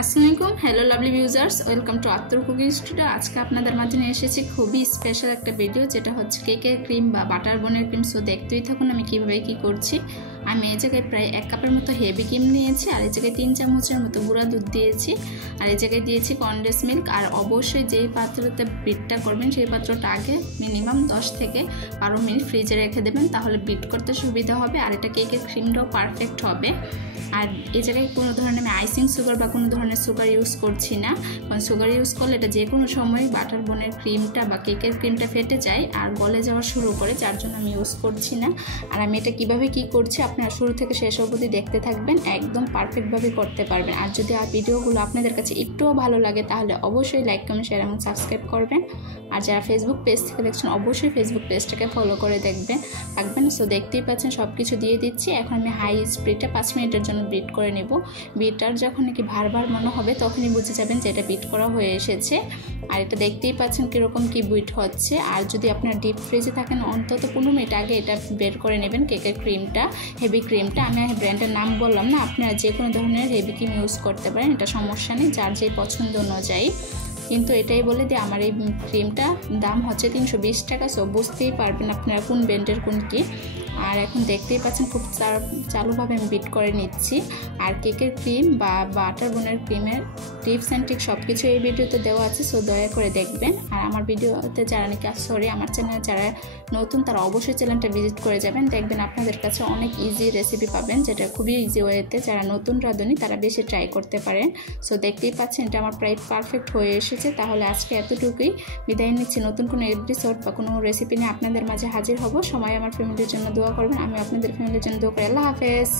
আসসালামু আলাইকুম hello lovely viewers welcome to Akhtar cooking studio. আজকে আপনাদের মাঝে নিয়ে এসেছি খুবই স্পেশাল একটা ভিডিও, যেটা হচ্ছে কেকের ক্রিম বা বাটার বোনের ক্রিম। সো দেখতেই থাকুন আমি কিভাবে কি করছি। আমি এই জায়গায় প্রায় 1 কাপের মতো হেভি ক্রিম নিয়েছি, আর এই জায়গায় 3 চামচের মতো গুঁড়া দুধ দিয়েছি, আর এই জায়গায় দিয়েছি কনডেন্স মিল্ক। আর অবশ্যই যেই পাত্রতে বিটটা করবেন সেই পাত্রটা আগে মিনিমাম 10 থেকে 12 মিনিট ফ্রিজে রেখে দেবেন, তাহলে বিট করতে সুবিধা হবে আর এটা কেকের ক্রিমটাও পারফেক্ট হবে। আর এই জায়গায় কোনো ধরনের আমি আইসিং সুগার বা কোনো ধরনের সুগার ইউজ করছি না, কারণ সুগার ইউজ করলে এটা যে কোনো সময় বাটার বোনের ক্রিমটা বা কেকের ক্রিমটা ফেটে যায় আর গলে যাওয়া শুরু করে, যার জন্য আমি ইউজ করছি না। আর আমি এটা কিভাবে কি করছি আপনারা শুরু থেকে শেষ অবধি দেখতে থাকবেন, একদম পারফেক্টভাবে করতে পারবেন। আর যদি ভিডিওগুলো আপনাদের কাছে একটুও ভালো লাগে তাহলে অবশ্যই লাইক কমেন্ট শেয়ার এবং সাবস্ক্রাইব করবেন। আর যারা ফেসবুক পেজ থেকে দেখছেন অবশ্যই ফেসবুক পেজটাকে ফলো করে থাকবেন। সো দেখতেই পাচ্ছেন সব কিছু দিয়ে দিচ্ছি। এখন আমি হাই স্পিডে 5 মিনিটের জন্য বিট করে নেব। বিটার যখন নাকি ভার মনে হবে তখনই বুঝে যাবেন যে এটা বিট করা হয়ে এসেছে। আর এটা দেখতেই পাচ্ছেন কীরকম কি বিট হচ্ছে। আর যদি আপনার ডিপ ফ্রিজে থাকেন অন্তত 15 মিনিট আগে এটা বের করে নেবেন কেকের ক্রিমটা, হেভি ক্রিমটা। আমি ব্র্যান্ডের নাম বললাম না, আপনারা যে কোনো ধরনের হেভি ক্রিম ইউজ করতে পারেন, এটা সমস্যা নেই, যার যেই পছন্দ অনুযায়ী। কিন্তু এটাই বলে যে আমার এই ক্রিমটা দাম হচ্ছে 320 টাকা। সো বুঝতেই পারবেন আপনারা কোন ব্র্যান্ডের কোন কি। আর এখন দেখতেই পাচ্ছেন খুব চালুভাবে আমি বিট করে নিচ্ছি। আর কেকের ক্রিম বা বাটার বোনের ক্রিমের টিপস অ্যান্ড ট্রিক সব কিছু এই ভিডিওতে দেওয়া আছে, সো দয়া করে দেখবেন। আর আমার ভিডিওতে যারা নাকি আমার চ্যানেলে যারা নতুন তারা অবশ্যই চ্যানেলটা ভিজিট করে যাবেন, দেখবেন আপনাদের কাছে অনেক ইজি রেসিপি পাবেন, যেটা খুবই ইজি ওয়েতে যারা নতুন রাঁধুনি তারা বেশি ট্রাই করতে পারেন। সো দেখতেই পাচ্ছেন এটা আমার প্রায় পারফেক্ট হয়ে এসেছে। তাহলে আজকে এতটুকুই, বিদায় নিচ্ছি। নতুন কোনো এপিসোড বা কোনো রেসিপি নিয়ে আপনাদের মাঝে হাজির হব। সবাই আমার ফ্যামিলির জন্য দোয়া করবেন, আমি আপনাদের ফ্যামিলির জন্য দোয়া করি। আল্লাহ হাফেজ।